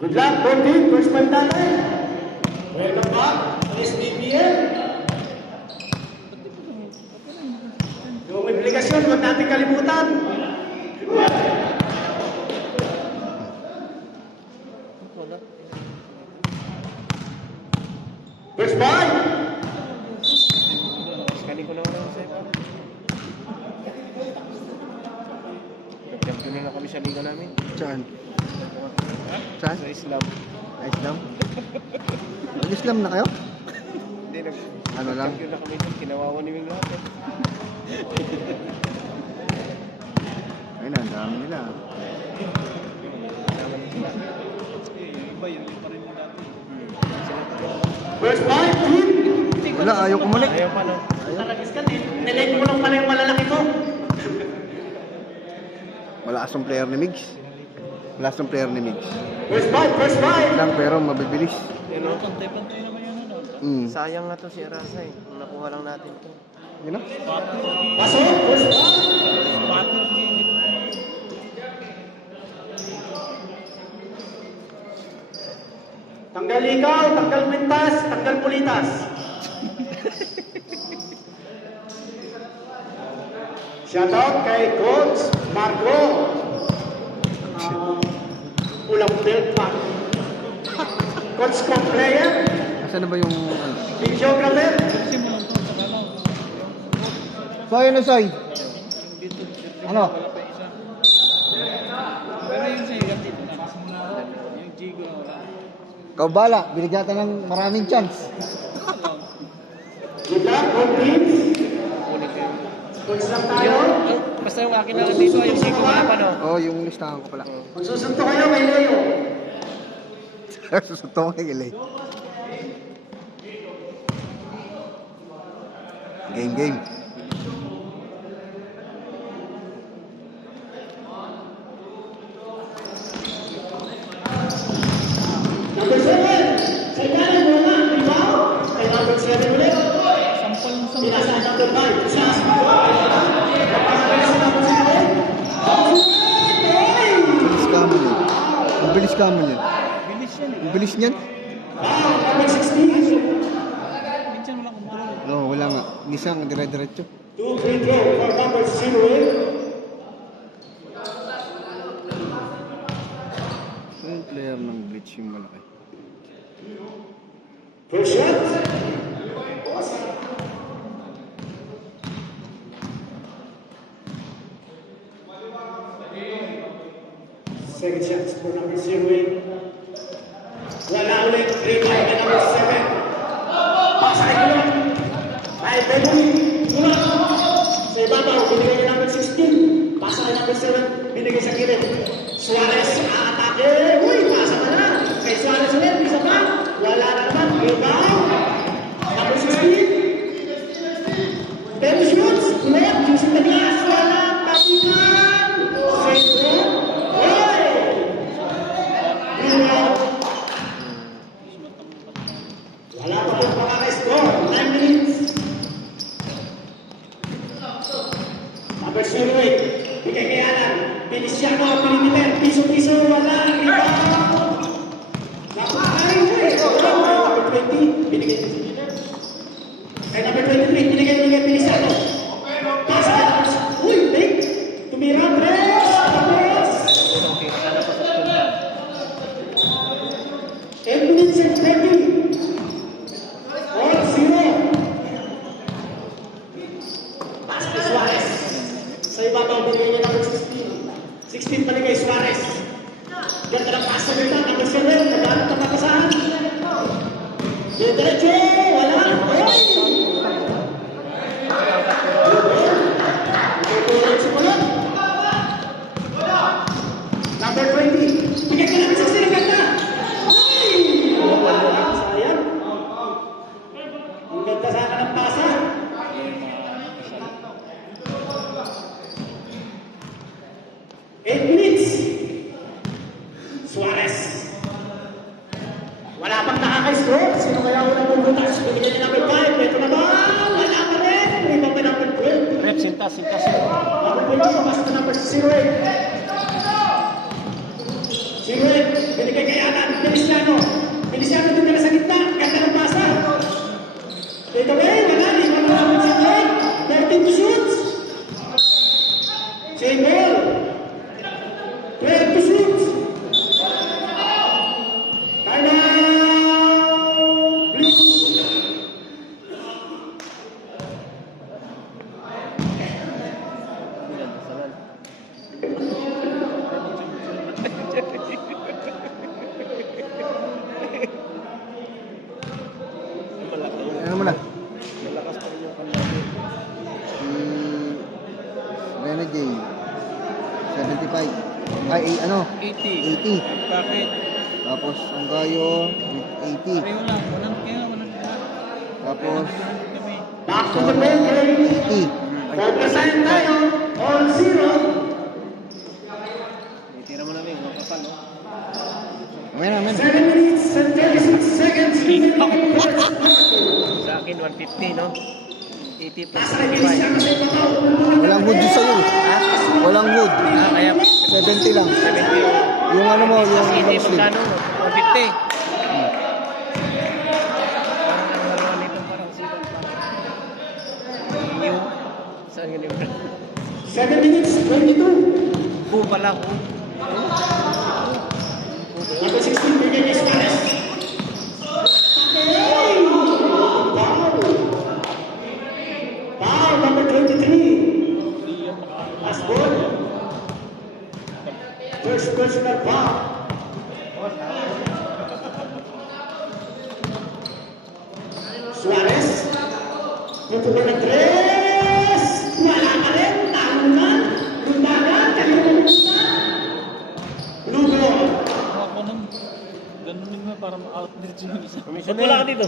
Good luck, both team. First point natin. Welcome back sa SBPL. Yung implikasyon, huwag natin kalimutan. First point. Sekali ko lang sa iba. Nag-champion na kami sa liga namin. Saan? Saan? Sa Islam. Islam? Islam na kayo? Hindi, Ano lang? nag-champion na kami doon. Kinawawan ni Ming lahat. Ayun na, ang dami nila. First point, team. Wala, ayaw kumalik. Ayaw pa, no? Naragis ka din. Nilate mo lang pala yung malalaki mo. Malakas ang player ni Migs. Malakas ang player ni Migs. First point, first point. Lang pero mabibilis. Yun, no? Pantay-pantay naman yan, ano? Sayang na to si Arasa eh. Kung nakuha lang natin to. Yun na. Pasok, first point. Partner game. Tanggal ikaw, tanggal mintas, tanggal pulitas. Shoutout kay Coach Marco. Ulang belt pa. Coach co-player, Asan na ba yung... videographer. Kasi mo lang to, saka lang. Soy, ano Soy? Dito, Ano? wala pa isa. Pero yung sa igat dito na. Yung Jigo na wala. Ikaw bala, binigyan ka ng maraming chance. Good luck, good teams. Kunin ko yun. Coach lang tayo. Basta yung akin na dito, yung Zico mga pa, no? Oo, yung listahan ko pala. Magsusunto kayo kay Leo. Susunto ko kay Ilay. Game. Number 7. Sa kanan mo na, rebound. Kay number 7 ulit. Sampal mo sa mga. Pinasa number 5. Sa napakagaling sa number 7. Bilis ka mo yun. Ang bilis ka mo yun. Bilis yan eh. Ang bilis niyan. Number 16. Minsan wala kumuro. Oo, wala nga. Nisang, dire-diretso. 2 free throw for number 0. Yung player ng glitch yung malaki. First shot. Second shot for number 0. Wala ulit. Rebound kay number 7. Pasa kay Kulot. Ay, Beboy. Kulot. Sa ibabaw, binigay kay number 16. Pasa kay number 7. Binigay sa kilid. Suarez, atake. Uy, pasa na na. Kay Suarez ulit. Isa pa. Wala na naman. Rebound. Number 16. 10 shoots. Kulot. Using the glass. Wala. Tapikan. Save. Uy. Rebound. Wala pa pong makaka-score. 9 minutes. Number 08. Bigay kay Alan. Feliciano, perimeter. Piso-piso. Wala. Rebound. Napakay. Number 20. Binigay. Kay number 23. Binigay kay Feliciano. Pasa kay number... Uy, late. Tumira. Tres. Tapos. Unang tira, sana pa sa stundan. 8 minutes and 20. All 0. Pass kay Suarez. Sa ibabaw, binigay niya number 16. 16 pa rin kay Suarez. Ganda ng pass sa bita. Number 7. Naghanap ng papasahan. Diretso. Wala. Ay! Tutulog si Kulot. Number 20. Bigay ka namin 16. Ang ganda. Ay! Sayang. Ang ganda sa akin ng pasa. Eight minutes. Suarez. Wala pang nakaka-score. Sino kaya unang bumutas? Binigyan niya number 5. Ito naman. Wala pa rin. May iba pa number 12. Rep, sintas. Number 20. Pasok na number 08. 08. Binigay kay Alan. Feliciano. Feliciano doon na sa gitna. Ganda ng pasa. Take away. Wala. Di mo naman si Glenn. 13 to shoot. Single. 12 to shoot. Timeout. Blues. Ano mo na? Malakas pa rin yung kanila. Rene J. 75. Ay, ano? 80. 80. Bakit? Tapos, ang gayo, 80. Pareho lang. Walang kaya, walang kaya. Tapos, Kami. Back to the ball game. 80. Pagkasahin tayo. All zero. Tira mo na rin, makapal, no? Amen, amen. 7 minutes and 36 seconds remaining in the first quarter. Sa akin, 150, no? 80 plus Nasa kay Feliciano 25. sa ibabaw. Walang hood yun sa'yo. Walang hood. Kaya 70 lang. 70. Yung ano mo, yung Mas 80, long sleeve. magkano? 150. Parang ang halawa nito, parang silang pa. Yung, saan yun yung 7 minutes, 22. Bu pala, bu. Number 16, bigay kay Suarez. Hey! Foul. Foul, number 23. Last ball. First personal foul. Suarez. Tutukan ng 3. Wala ka rin. Tanungan. Lundagan. Kanina pumunta. Lugo. Ako nang ganun din na para ma-out dito yung isa. Ba't wala ka dito?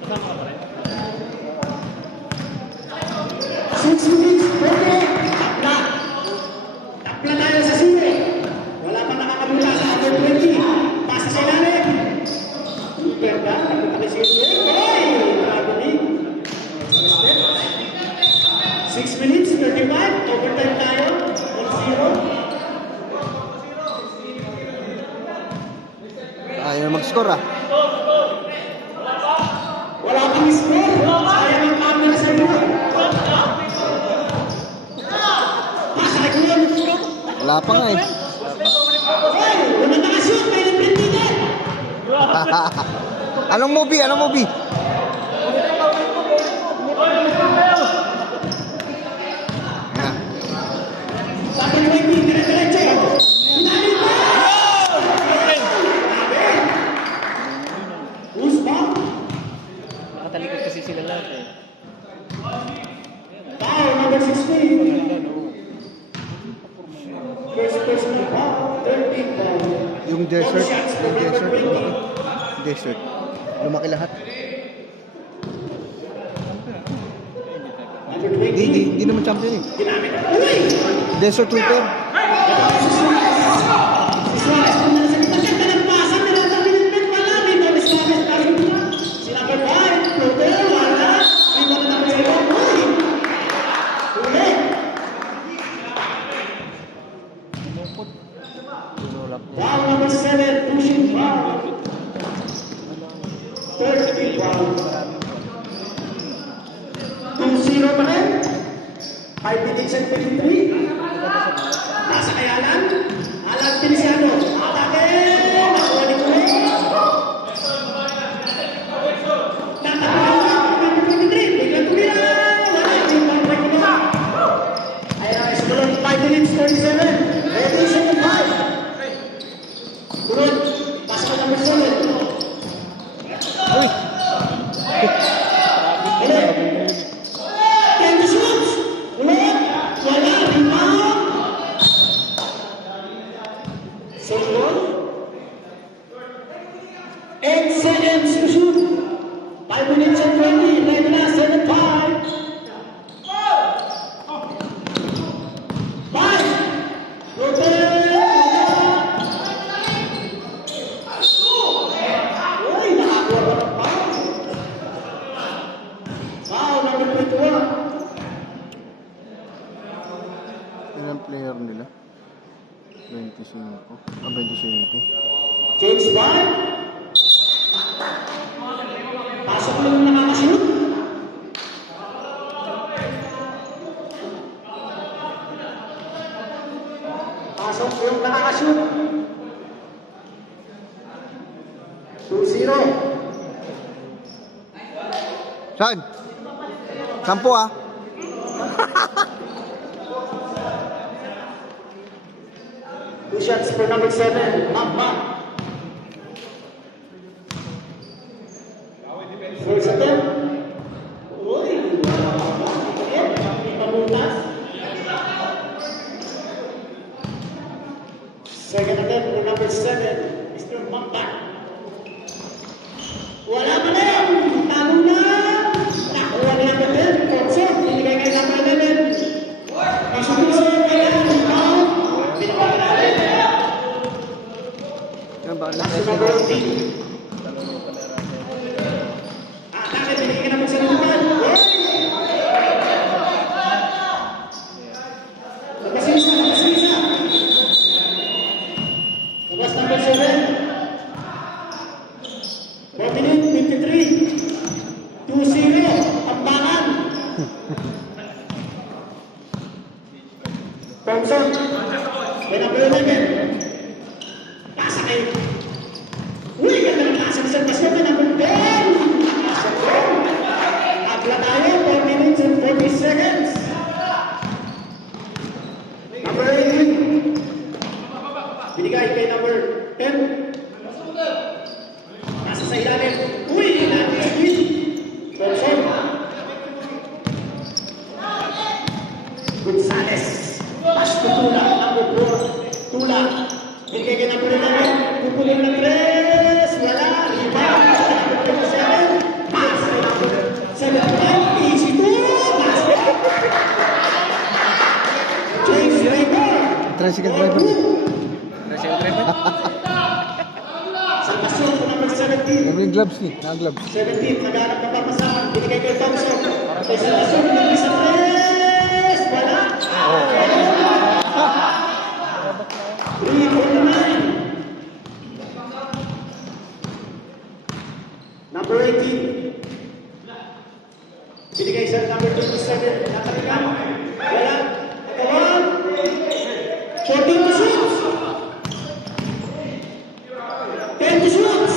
Kasama ka pa rin. 6 minutes, pwede. Tapla. Tapla tayo sa sine. Wala pa nakakamula sa number 20. Pasa sa ilalim. Perda, tapos kay sine. Oy! Grabe din. 6 minutes, 35. Overtime tayo. 1-0. Ayaw mag-score ah. Wala kang score. Sayang ang camera sa inyo. Pasa kay Kuya. Wala pa nga eh. Oy! Wala nakashoot. May libreng ticket. Anong movie? Anong movie? Yan. Sabi ni Wendy, dire-diretso. Pinalit mo! Usma? Nakatalikod kasi sila lahat eh. Foul, number 16. First personal foul, 13 foul. Yung desert. Shots for Yung number desert. 20. Lumaki. Desert. Lumaki lahat. Number 20. Hindi naman champion eh. Ginamit. Uy! Desert Reaper. Si Suarez. Si Suarez, kung nasa kita, ganda ng pasa, nilatabilit pala. Dito, ni Suarez, pero si number 5, Rodel, wala. Dito na number 7. Uy! Uli! Tinulak niya. Foul number 7, pushing foul. 30 foul. 2-0 pa rin. 5 minutes and 23. Nasa kay Alan. Alan Feliciano. Atake! Nakuha ni Kuya. Natapunan number 23. Biglang tumira. Wala. Hindi pa break na. Ayan, sunod 5 minutes 37. Ready, second 5. Sunod. Pasok ka number 7. Uy! Ulit. 10 to shoot. Ulit. Wala. Rebound. Second. 8 seconds to shoot. 5 minutes and 20. Ready na. 7-5. 5. 25. Ah, 27. Change one. Pasok mo yung nakakashoot. Pasok yung nakakashoot. 2-0. Saan? 10 ah. Two shots for number 7. Map. First attempt. Uy! Pamutas. Second attempt for number 7. Mr. Mamba. Wala pa rin! Talo na! Nakuha niya ang attempt. Thompson, binigay kay number 11. Pasupuso yung kailangan. Binabaka natin. Yan ba? Last number 18. Bakit binigay ka naman sa naman? Labas-isa. Labas number 7. 4 minute, 53. 2-0. Ambangan. Thompson. Kaya number 11. Pasa kayo. Uy, ganda ng pasa ng Salvasyon na number 10. Abla tayo, 4 minutes and 40 seconds. Number 18. Binigay kay number 10. Nasa sa ilalim. Uy, natin. Thompson. Gonzales. Pasto Tula. Number 4. Tula. Binigay kay number 11. Kukulim ng 3. Wala. Iba. Number 7. Pass kay number 7. Easy to. Pass. James Baker. Tricycle driver. Tricycle driver. Salvasyon po number 17. May gloves ni. Naka-gloves. 17. Naghanap ng papasahan. Binigay kay Thompson. Kay Salvasyon. Binigay sa 3. Wala. 3-9. Number 18. Binigay sa number 27. Nakalikan. Wala. Nagawan. 14 to shoot. 10 to shoot.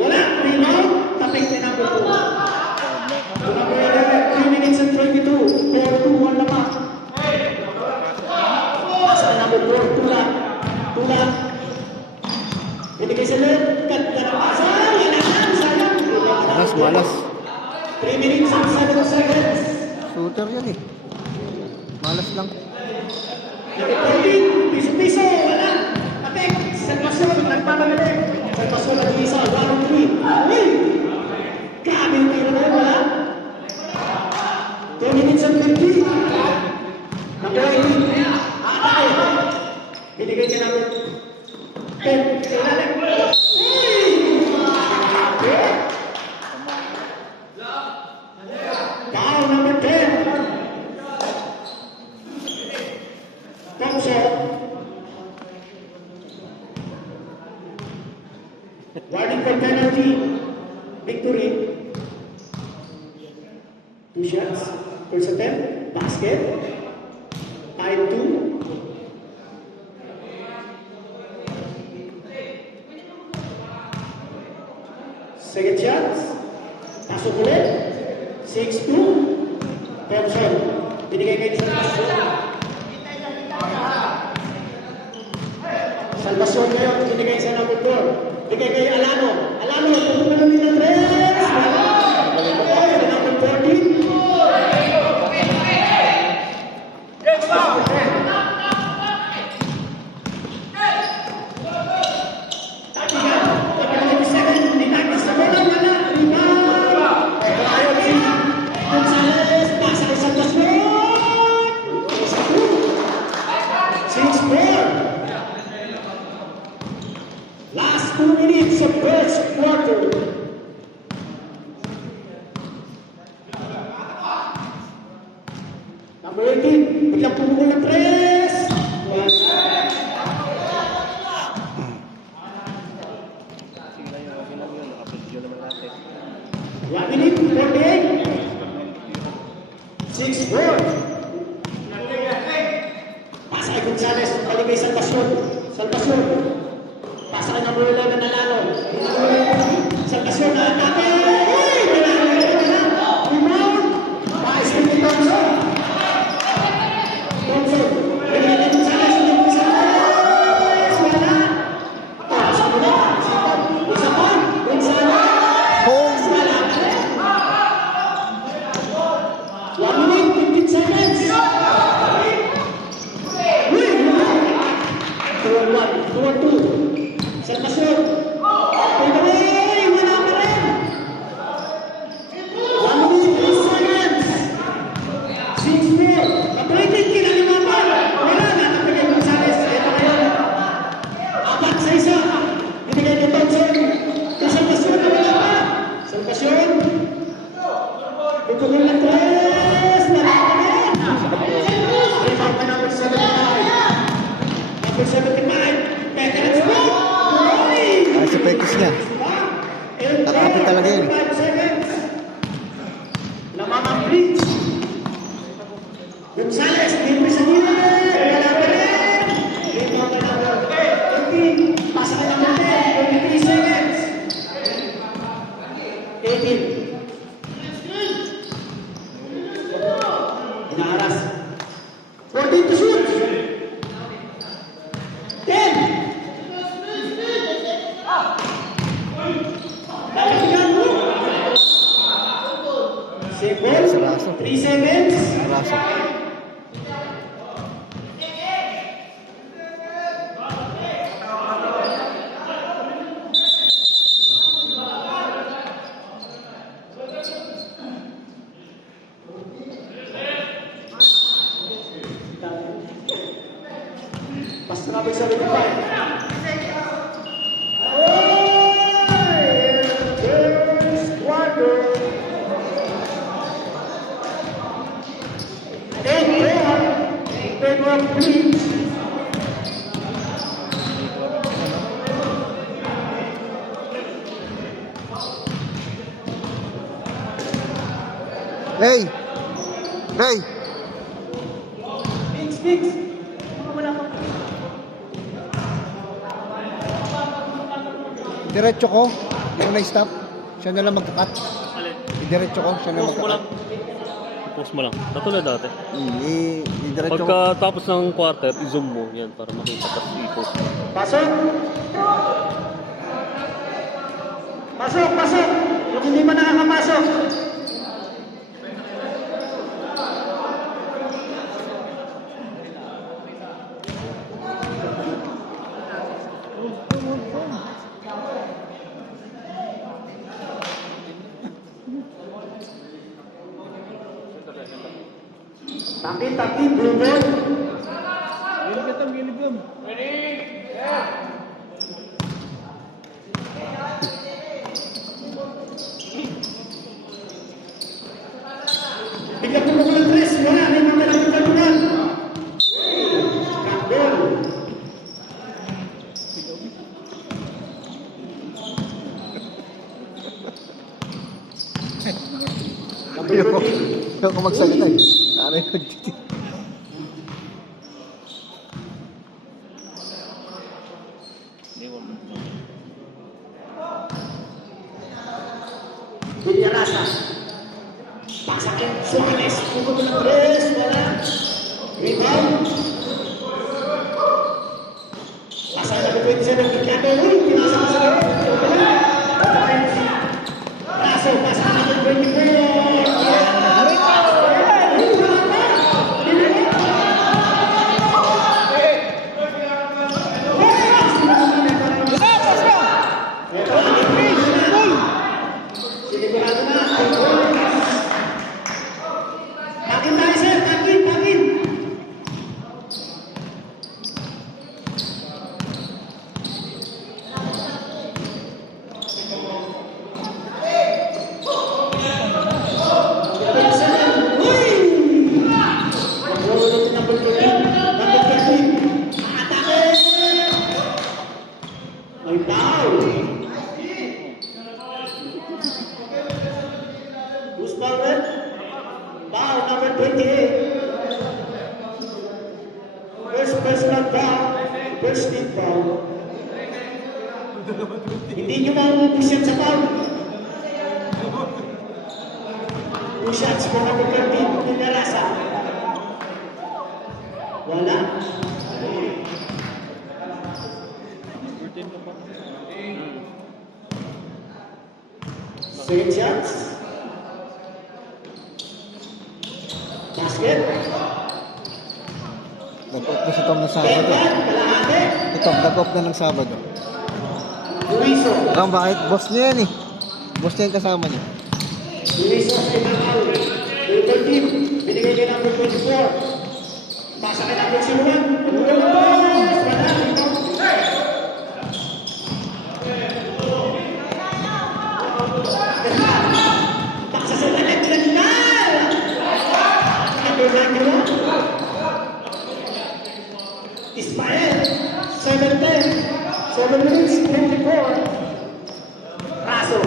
Wala. Rebound. Tapik ni number 2. Number 11. 3 minutes and 22. 4-2-1 naman. Pasa na number 4. Tula. Binigay sa left. Ganda na pasa. Wala lang. Sayang. Malas. 3 minutes and 7 seconds. Shooter yan eh. Malas lang. 14. Piso-piso. Wala. Tapik. Salvasyon. Nagpapagaling. Salvasyon at Lisa. 1-3. Uy! Grabe yung tiro na yun. Wala. 2 minutes and 50. Number 18. Atake. Binigay ka number 10. Kailangan. Foul number 10. Thompson. Warning for penalty. Victory. 2 shots. First attempt. Basket. Tied 2. Second shot. Pasok ulit. 6-2. Thompson. Binigay kay Salvasyon. Salvasyon ngayon. Binigay sa number 4. Binigay kay Alano. Pupunta na nila 3. Number 14. Last 2 minutes of first quarter. Number 18, biglang pumukul ng 3. Sige lang yun, okay lang yun. Nakapag-video naman natin. 1 minute, 48. 6-4. Pasa kay Gonzales, balik kay Salvacion. Salvacion. Pasa kay number 11 Nanalo. Salvacion na atake. Uy! Rebound. Paes kay Thompson. Thompson. Bigyan kay Gonzales. Gonzales. Wala. Sa mula. Isa pa. Gonzales. Home! Wala. 1 minute, 15 seconds. Uy! 2-1, 2-2. Salvacion. Pwede ba eh? Wala pa rin. 1 minute, 3 seconds. 6-4. Kapalitin, kinalimapan. Wala na. Napigay Gonzales. Ito na yun. 4 sa isa. Binigay kay Thompson. Kay Salvacion. Wala pa. Salvacion. Pupukul ng 3. Wala pa rin. Rebound pa number 75. Number 75. Veterans Smith. Ay, sa practice niya. Tatapit talaga yun. 5 seconds. Namamamblit. Gonzales, libre sa nila. Wala pa rin. Rebound pa number 18. Pasa ka number 10. 23 seconds. 18. Inaharas. 14 to shoot. 10. Lalagyan mo. Simple. Saraso. 3 seconds. Raso. Pas number 75. First quarter. 8-4. Favor of Green. Ray! Ray! Fix. Diretso ko. Hindi ko na-stop. Siya na lang magkakat. Alin? Diretso ko. Siya na Post mo lang. magkakat. Post mo lang. Katulad dati. Diretso ko. Pagkatapos ng quarter, i-zoom mo yan para makita. Tapos i-post mo. Pasok. Pasok. Yung hindi man nakakapasok. Tapi, belum. Gilid ka tam, gilid kam. Bigla pumukul ng 3. Wala, may mga nagkakalunan. Kambol. Ayaw ko magsalita eh. Aray ko dito. Villarasa. Pasakin Suarez. Pumukul ng 3. Wala. Rebound. Pasakin na 27 ng Kikado. Uy, pinasa ka sa loob. Raso, pasakin ng 24. 28. First personal foul, first team foul. Hindi nyo maubos yan sa foul. 2 shots for number 13, Pinarasa. Wala. 14 na pa. Second shots. Basket. Nag-off na si Tom ng Sabado. Kalahati. Si Tom, nag-off na ng Sabado. Luiso. Alam bakit? Boss niya yan eh. Boss niya yung kasama niya. Luiso sa ibang foul. Number 13, binigay kay number 24. Pasa kay number 01. Number 1. Wala. Pasa sa lalit lang na. Number 91. Ismael. 7-10. 7 minutes, 24. Raso.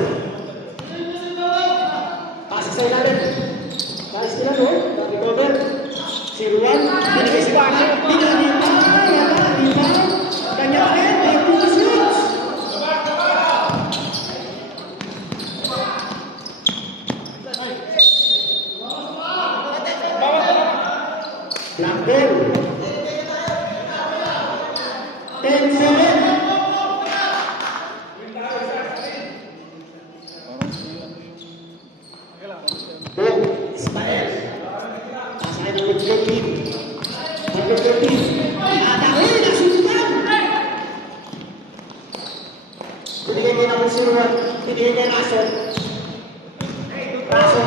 Pasa sa ilalim. Paris nila, no? Recover. Si Juan. Binigay si Paso. Pinalita. Pinalita. Kanya ulit. May 2 shoots. Black ball. 10-7. Boom. Ismael. Pasay number 13. Number 13. Atake. Nasunugan. Binigay kay number 01. Binigay kay Raso. Raso.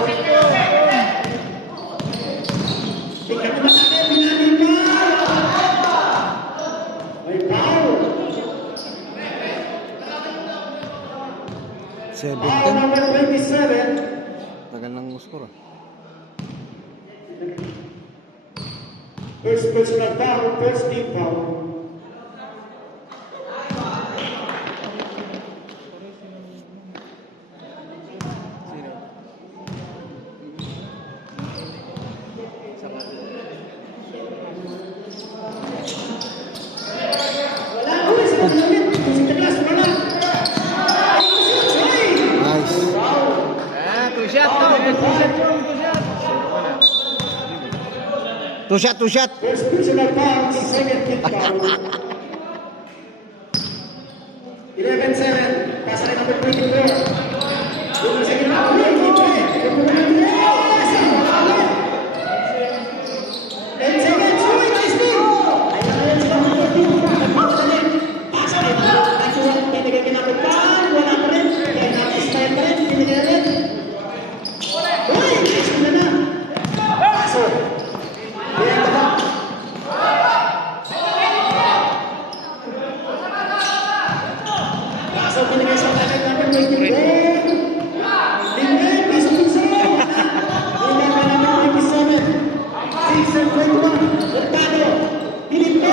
Tingnan mo sa akin. Binalin mo. May foul. Foul 7-10. number 27. Tagal ng score ah. First personal foul, first team foul. Sino? Saka. Wala, uy, sa paglamit. Kung sa class, wala. Nice. Ah, 2 shot to. 2 shot yung 2 shot. 2 shot, 2 shot. First personal foul, second team foul. 11-7, pasa kay number 24. Doon sa ginawa, uy, ulit. 10 seconds, uy, nice move. Ayan na yan sila, number 2. Pasa kay number 21, binigay kay number 5. Wala pa rin. Kaya na-expire pa rin, binigay rin. Uy, nice move na. Paso. Ayan na ba? Paso, binigay sa kanya number 24. Lingay, piso piso. Lingay ka number 27. 6 and 21. Hurtado. Pilipino.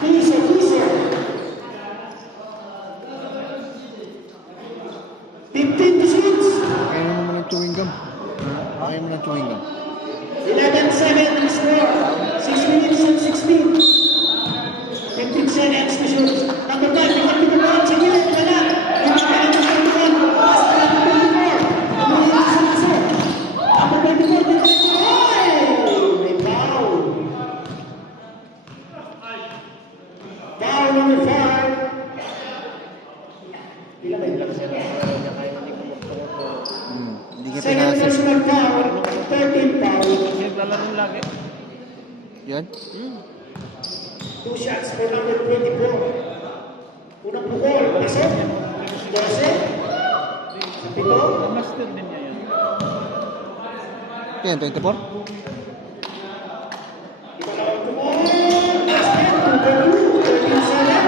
Piso, piso. 15 to 6. Kaya mo naman ng chewing gum. Kaya mo ng chewing gum. 11-7 is score. 6 minutes and 16. 15 seconds to shoot. Number 5, pick up the ball. Sige, wala. Number 21, pass to number 24. Number 8, Saso. Number 24, defense. May foul. Foul number 5. Ilan ba yun? Hindi ka Second pinasok. personal foul. 13 foul. Kasi naglalaro lagi. Yan. 2 shots for number 24. Unang pukol, pasok. 12. Pito. Master din niya yan. Yan, 24. Ikalawang pukol. Basket, 2-2, 13-7.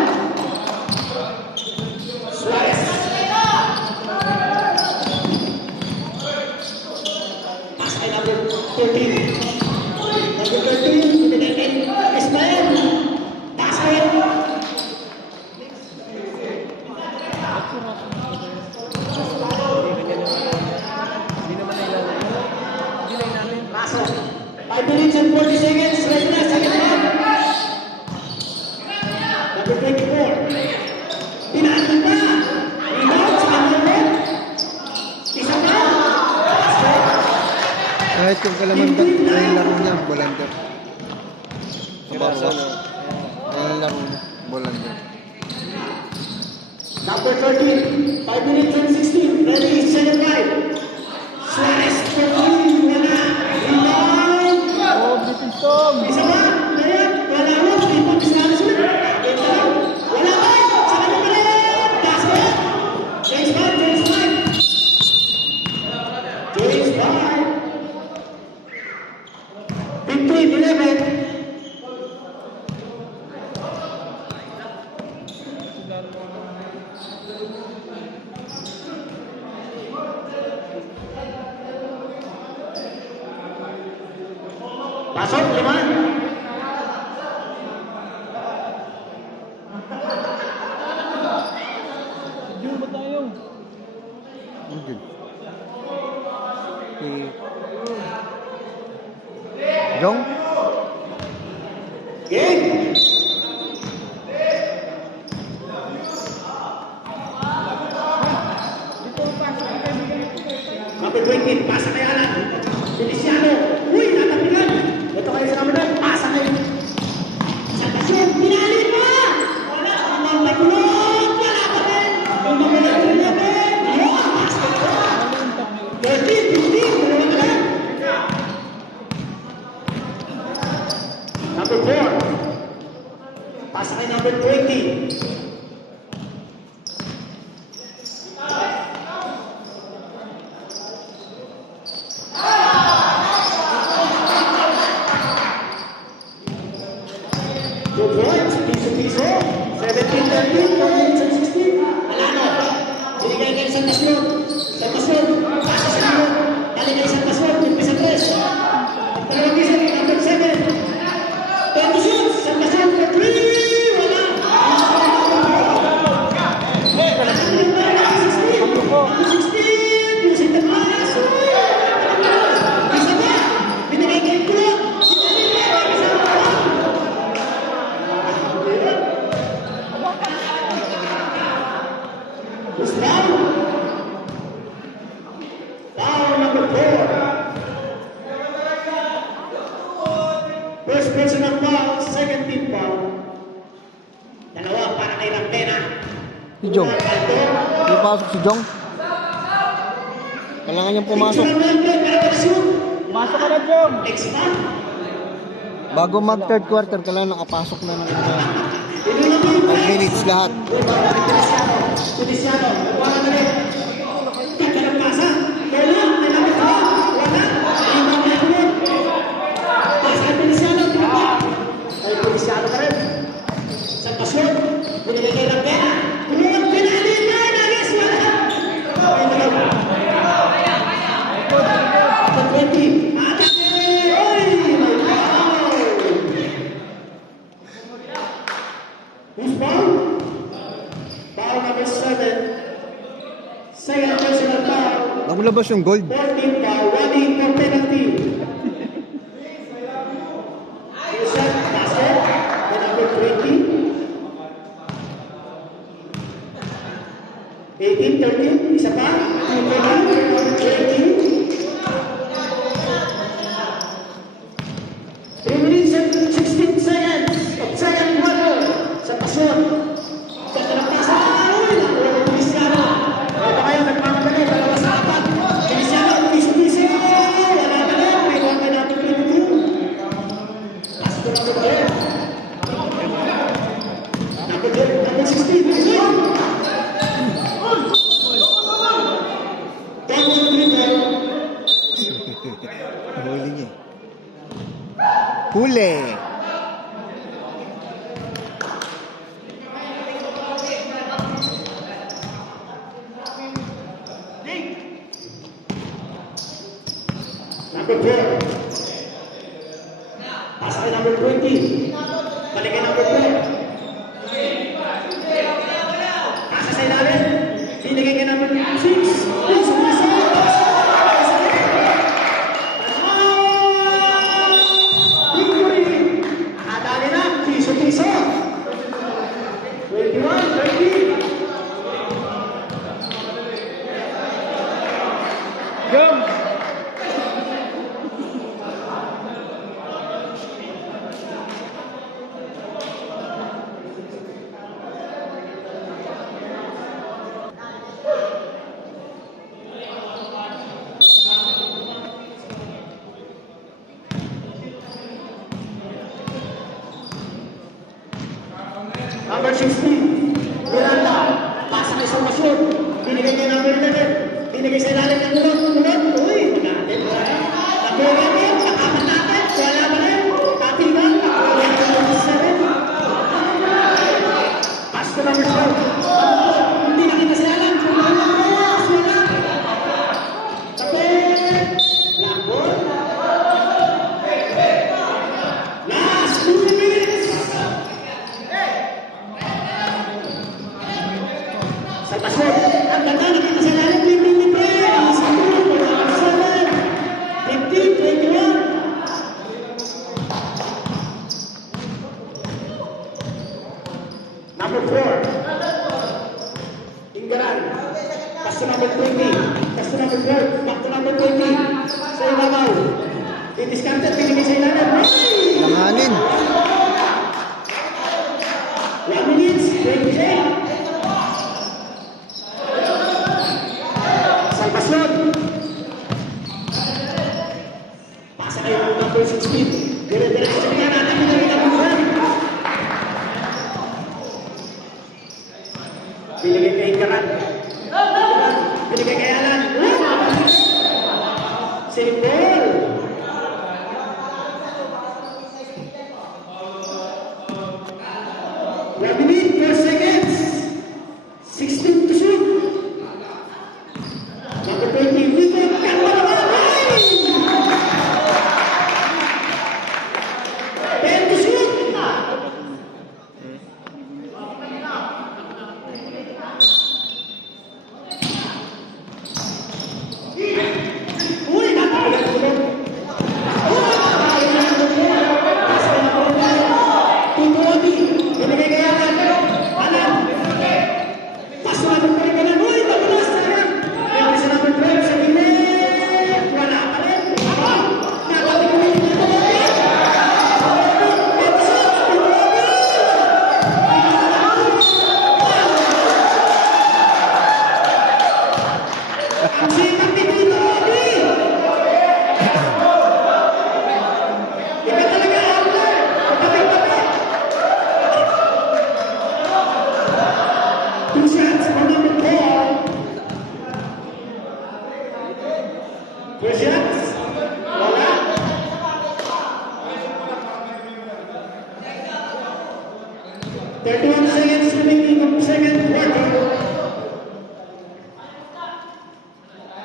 Suarez. Pass kay number 13. Number 13, binigay kay Ismael. Basket. Hindi naman nailalaro. Pasok. 5 minutes and 40 seconds. Ready na, second round. Number 24. Pinaan pa. Rebound sa number 1. Isa pa. Pasok. Kahit yung Kalamanda, ay laro niya, Bolander. Sa Seryoso, Barwa. no? Ay laro niya, Bolander. Number 13. 5 minutes and 16. Ready, second five. Suarez for 3. Wala. Rebound. Oh, British Tom! Isa ba? Meron? Wala mo. Rebound. Isa na sunod. Ito lang. Wala ba? Sa kanya pa rin. Basket. James Bond. James Bond. James Bond. 15-11. Pasok, 5. Jun ba tayo? Hindi. Si... Jong? Game. Number 20, pasa kay Alan. Feliciano. Uy, natapilan. Ito kayo sa number 9. Pasa kay Salvacion. Pinali pa. Wala. Ang pagulog. Wala pa rin. Ang mga natin. Basket pa. 13, 15. Dalawa na lang. Number 4. Pasa kay number 20. Good points, piso-piso. 17-13, 4 minutes and 16. Alano, binigay kayo sa Tasyon. Sa Tasyon, pasa sa iyo. Dali kayo sa Tasyon, umpisa 3. Dalawang piso, number 7. 20 shoots, sa Tasyon for 3. Wala. Number 16, using the pass. Isa ba? Binigay kayo tulog. Is foul. Foul number 4. First personal foul, second team foul. Dalawa para kay Rampena. Si Jong. Hindi pasok si Jong. Kailangan niyang pumasok. Masok ka na, Jun! Next man. Bago mag third quarter, kailangan nakapasok na ng 5 minutes lahat. Feliciano, wala na rin. Ganda ng pasa. Wala, may lamit ka. Wala. Ibang lamit. Pasa kay Feliciano, pinapa. Ay, Feliciano ka rin. Sa pasyon, binigay kayo ng pera. Pinunod, pinali na, nagis, wala. Ay, wala. Sa 20. Ate, oy, may foul. Who's foul? Foul number 7. Second personal foul. Naglabas yung gold. 14 foul. Running for penalty. Yusuf, basket. The number 20. 18, 13. Isa pa. 2 penalty. Number 20. 3 minutes and 16 seconds of second quarter. Sa pasyon. Ganda ng pasa. Uy, nakuha ng Feliciano. Ito kayo, nagmamadali. Dalawa sa apat. Feliciano, piso-piso. Wala na rin. May wala natin 22. Pass to number 10. Number 10, number 16. Double dribble. Huli niya. Huli. Number 4. Pass kay number 20. Balik kay number 4. Pasa sa ilalim. Binigay kay number 6. Puso. Number 16, Miranda. Pasa kay Salvacion. Binigay kay number 11. Binigay sa ilalim ng ulot. Uy, natin. Nakuha niya. Nakakat natin. Wala ba rin? Tatigan. Nakuha niya number 7. Pass to number 12. Hindi nakita sa ilalim. Wala. Tapos. Lakbol. Last 2 minutes. Salvacion. Ang ganda nakita sa ilalim. 15-21. Number 4. Inggaran. Pass to number 20. Pass to number 12. Back to number 20. Sa ibabaw. Didiscounted. Binigay sa ilalim. Langanin. 1 minutes. 28. Salvacion. Pasa kayo ng number 16. Dire-diretso sa kanya natin. Binigay number 1. Binigay kay Inggaran. Binigay kay Alan. Simple. One minute, 4 seconds. 16 to shoot. Number 20, Nico Carvalho. 10 to shoot. Uy, napakalang tulog. Tutuwagi. Binigay kay Alan. Alan. Pasunan pa rin ka na. Uy, magulas na yan. Binigay sa number 12 sa gilid. Wala pa rin. Nakapit ko rin yung tutuwagi. Ang sikat ni Tutuwagi. Iba talaga Abner. Kapatid-kapatid. 2 shots for number 4. 2 shots. Wala. Thirty-one seconds remaining of the second quarter.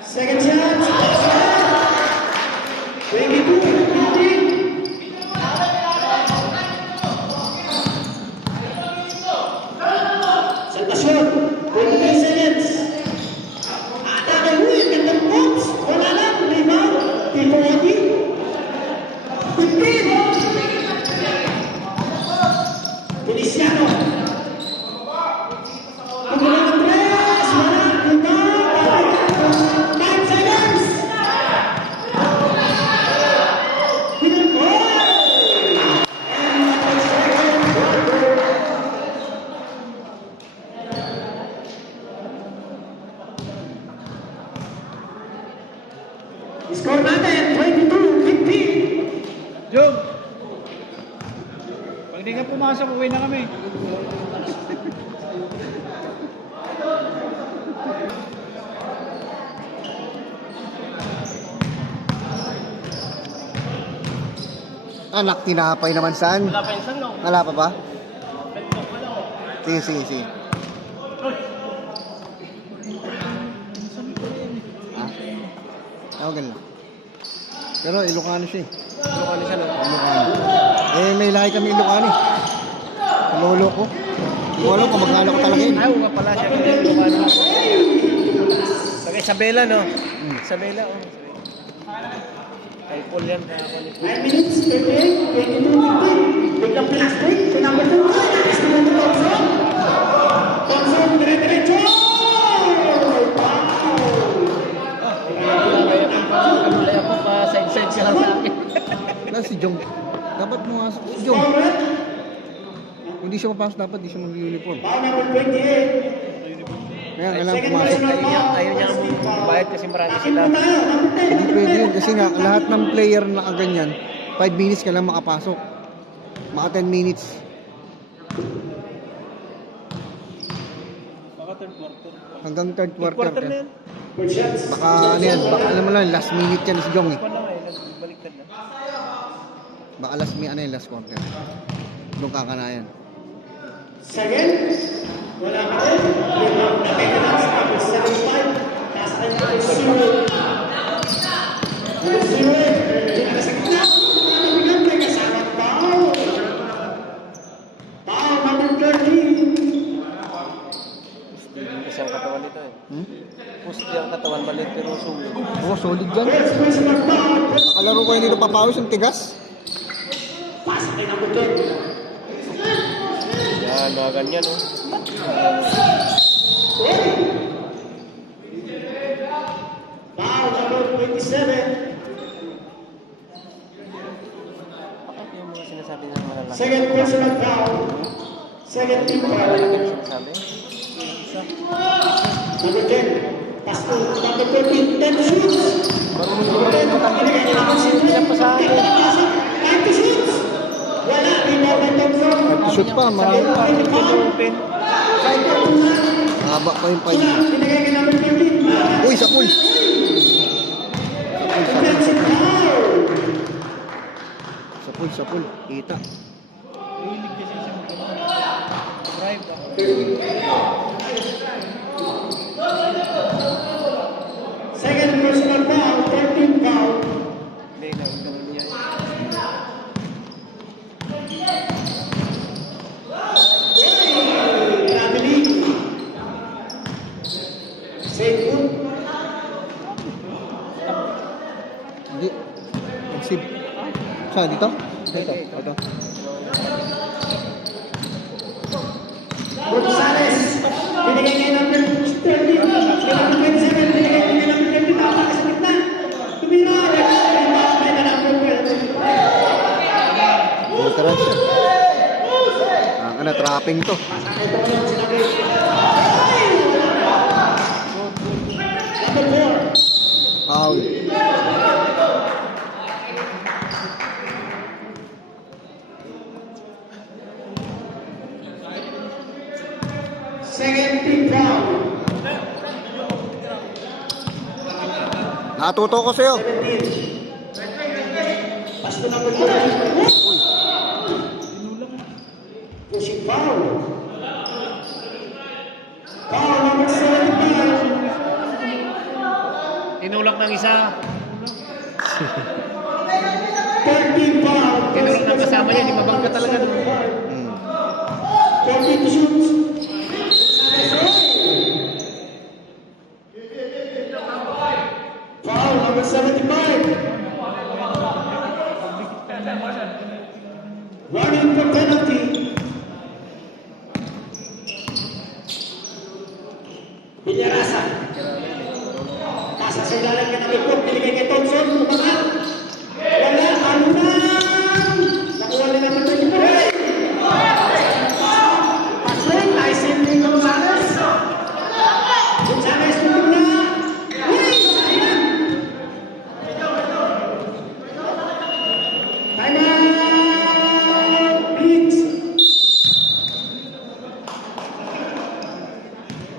Second chance. 22-15. Salvacion. 23 seconds. Atake. Uy, ang gandang box. Wala lang. Rebound. Tutuwagi. 15. Feliciano. Kumula ng 3. Wala. Rebound. 9 seconds. Pinag- Score natin, 22-15. Jog! Pag di ka pumasok, uwi na kami. Anak, tinapay naman saan? Wala pa yung saan, no? Wala pa ba? Wala ko. Sige, sige, sige. Ah, ganun lang. Pero Ilocano siya eh. Ano siya, no? Ilocano. Eh, may lahi kami Ilocano eh. Lolo ko. Hindi ko alam kung magkano ko talaga yun. Ay, nga pala siya. Lumano ako. Sa Isabela, no? Isabela, oh. Ay, Paul yan. 9 minutes, 38, 22-15. Biglang plastic. Sa number 2. Next to number Thompson. Thompson, dire-diretso. Ay, ako pa, side-side siya lang sa akin. Wala si Jong. Dapat pumasok si Jong. Kung hindi siya papasok, dapat hindi siya mag-uniform. Foul number 28. Kaya kailangan Second pumasok. personal foul. Ayaw niya bayad kasi marami sila. Tayo, number 10. Hindi pwede yun kasi nga lahat ng player na kaganyan 5 minutes ka lang makapasok. Maka 10 minutes. Hanggang third quarter. Quarter na yan. Good shots. Baka ano yan, baka alam mo lang, last minute yan si Jong eh. Kwan lang eh, nagbaliktad na. Baka last minute, ano yung last quarter. Doon kakanayan. Second. Wala ka rin. Rebound na kayo na sa number 75. Nasa kanya ay 0. Number 0. Dito sa gitna. Nabigyan kay kasama. Foul. Foul number 13. Kasi ang katawan nito eh. Pusti ang katawan, maliit pero sulit. Oo, solid dyan. First personal foul. Nakalaro ko yung dito papawis yung tigas. Pasa kay number 10. Yan, mga ganyan oh. Foul number 27. Bakit yung mga sinasabi ng mga lalaki? Second personal foul. Second team Mga foul. lalaki yung sinasabi? Number 10. Pass to number 13. 10 shoots. Marunong ko rin matanggalin yung siya pa sa akin. Time to shoot. Wala. Rebound by Thompson. Shoot pa, Sabi ko, marami. open. Haba pa yung 5 minutes. Pinagay kay number 13. Uy, sa pool! Defensive foul. Sa pool. Kita. Hilig kasi siya drive ah. Second personal foul. 13 foul. Hindi, ganun niya. Traveling. Save good. Hindi. Exib. Saan? Dito? Dito. Ito. Gonzales. Pinagay kay number 13. Kay number 27. Pinagay kay number 13. Tama sa gitna. Tumira. Rebound by the number 12. Literal siya. Ano, trapping to. Ito ko yung sinabi. Number 4. Foul. Second team foul. Natuto ko sa'yo. 17. Pass to number 13. Pushing foul. Foul number 75. Tinulak ng isa. 13 foul. Tinulak ng kasama niya, di mabangga talaga doon. 13 to shoot. Foul number 75. Running for penalty. Villagrasa. Nasa sa ilalim ka ng ikot. Piligay kay Thompson. Umangat. Wala. Ano na? Nakuha nila ng 25. Patrick. Tyson Lee Gonzales. Gonzales tutok na. Uy! Sayang. Time out. Riggs.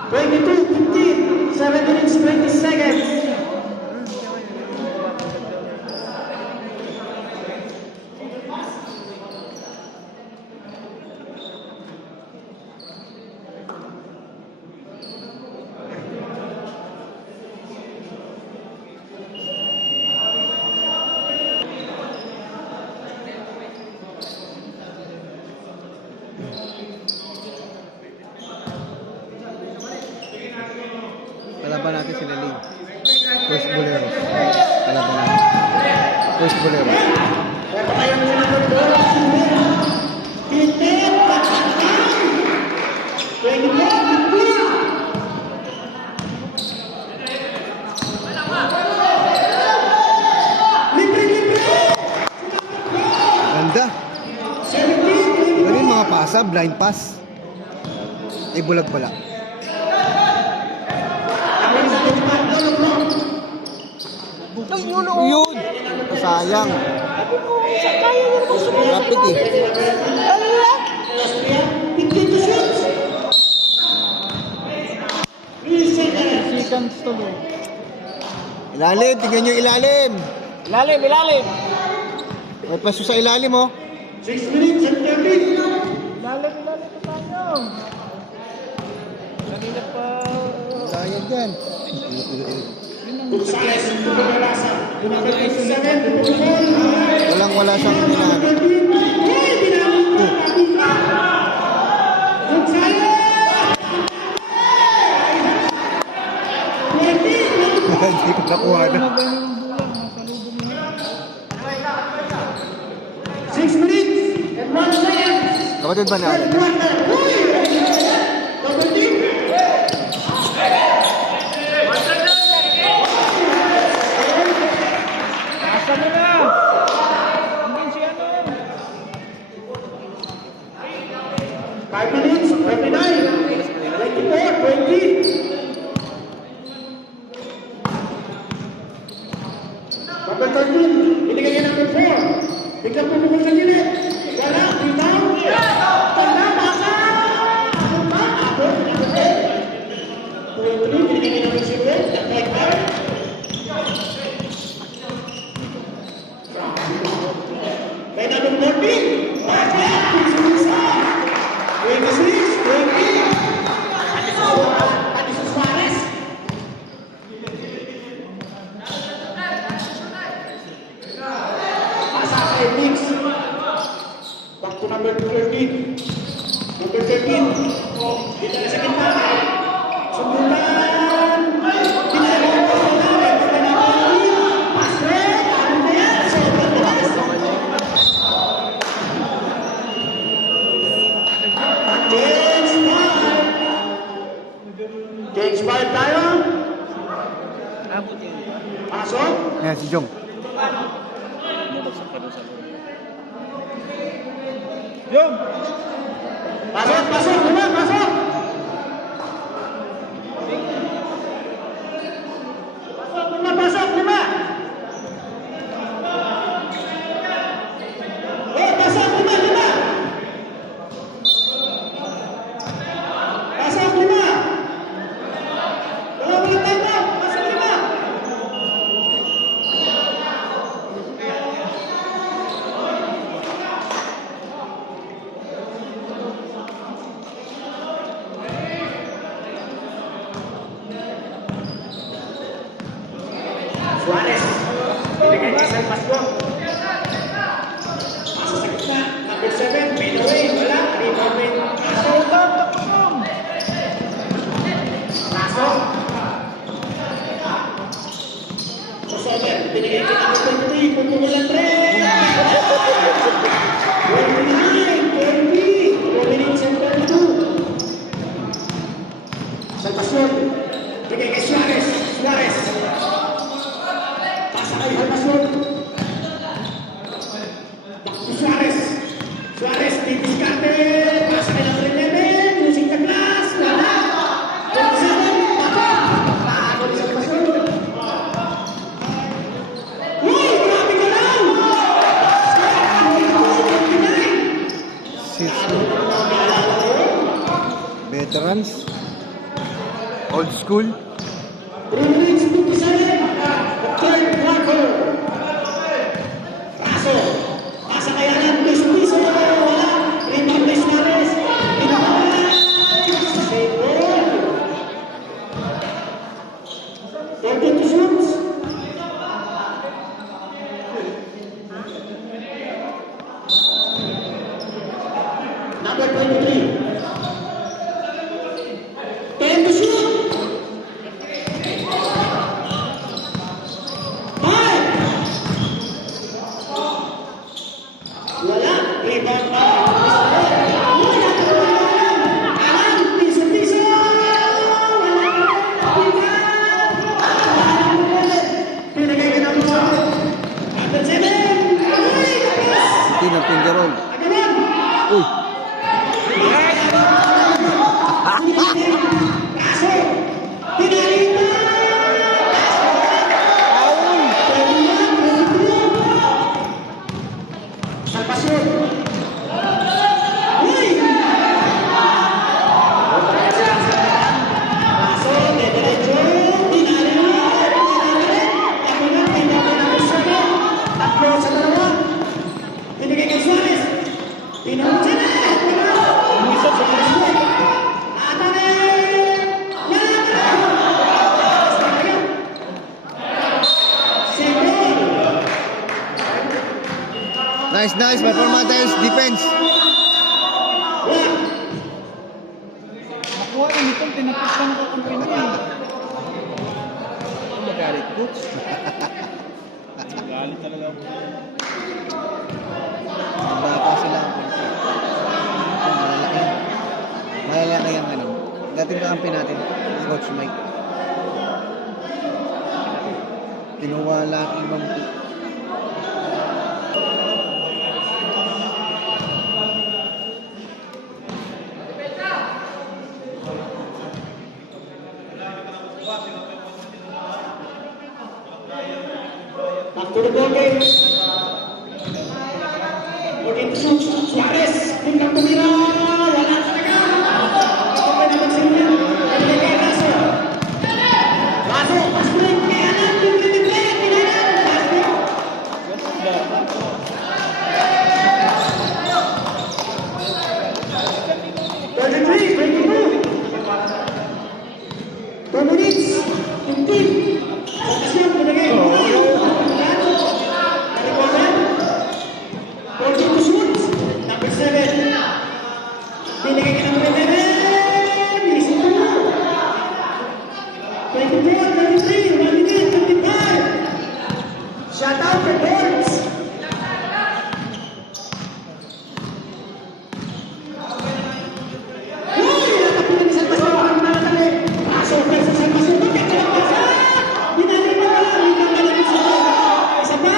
22-15. 7 minutes, 20 seconds. Kalaban natin sila Ling. First Boleros. Kalaban natin. First Boleros. Pero tayo muna ng bola. Pinit. 24. Libre. Ganda. 17. Ano yung mga pasa? Blind pass. Ay, bulag pala. Yun! Sayang. Rapid eh. Pinit to shoot. chance tuloy. Ilalim, tingnan nyo ilalim. Ilalim, ilalim. May paso sa ilalim, oh. 6 minutes and 30. Lalim pa tayo. Kanina pa. Sayang yan. Gonzales, Tumalasa. Number 27, Tumulol. Walang-wala siyang hinahanap. Hindi ko nakuha na. Magano yung dulang, masalubong niya. 6 minutes and 1 second. Kapatid ba na? Asa mo na! Hanggang si ano? 5 minutes, 29, 24, 20. Number 13, binigay niya number 4. Biglang pumukul sa gilid. Wala, rebound. Tanda, basa! Tanda, ako, number 8. 23, binigay niya number 0. Right there. May number 14. Basa! 26, 20. Adison Suarez. Asa kay Mix. Back to number 13. Number 13. Dito na sa gitna. Sundulan. Pinalagay ko sa namin. Pasre. Ano na yan? Sobrang bilis. Change five tayo. Abot yun. Pasok. Ayan, si Jong. Yung! Pasok, pasok, lima, pasok. Pasok, lima. Oh, pasok, lima. Pasok, lima. Wala tayo, pasok, lima. Suarez. Binigay kay San Pascual. Pasa sa gitna. Number 7. Fade away. Wala. Rebound win. Paso. Crossover. Binigay kay number 23. Pumumulan 3. 29. 20. 2 minutes and 32. San Pascual. Binigay kay Suarez. Suarez. Pasa kay San Pascual. Back to Suarez. Suarez, didiskarte. Pasa kay number 11. Using the glass. Wala. 27. Baka. Paano ni San Pascual? Uy! Grabe ka lang! 29. Six. Veterans. Old school. 3 minutes, 57. Third quarter. Paso. Pasa kay Alan. Piso. Wala. Rebound kay Suarez. Rebound. Save goal. 32 shoots. Number 23. 10 to shoot. 5. Wala. Rebound pa. Wala. Alan. Piso. Wala. Pinagay ka na mo. Number 7. Uy! Tapos. Hindi ng pingerol. Agawan. Uy! Paso. Pinalita. Salvación. Uy. Paso de derecho. Pinunsa na! Umisap sa pagkakas. Nice, nice. Performance defense. Nakuha rin itong tinapusan ko kung pinya. Magalit, coach. Galit talaga ako. Bata sila ang coach. Malalaki. Malalaki ang ano. Dating kakampi natin, Coach Mike. Tinuwala ang ibang Back to the ball game. Looking to shoot. Suarez. Biglang tumira. Wala talaga. Okay na magsimula. Pwede kay Lasso. Lasso. Pass mo rin. Kaya lang. Yung play. Kailangan. Pass mo. Thirty-three. 22. 2 minutes. 15. Okasyon. Pinagay. Number 7. Binigay ka ng 11. Bilis mo na. 24, 23, 1 minute, 55. Shut out for Burns. Uy! Natapunan ni Salvador. Ang natatali. Paso, presa Salvador. Bakit ka lang pasa? Binalik mo na. Hindi ka lang isa pa. Isa pa.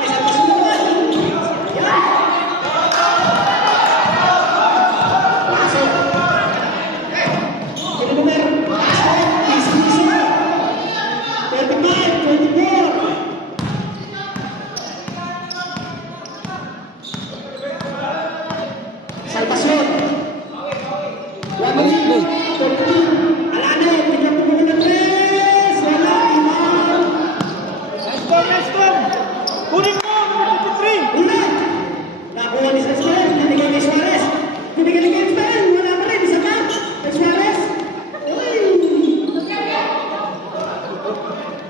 Isa pa sunod. Yan. Salvación. Alano, tingnan mo muna ng 3. Wala, Iman. Nice storm! Kunin mo! Number 23! Una. Nakuha ni Salvación. Binigay kay Suarez. Binigay ni Genspen. Wala pa rin. Isa pa. Kay Suarez. Uy.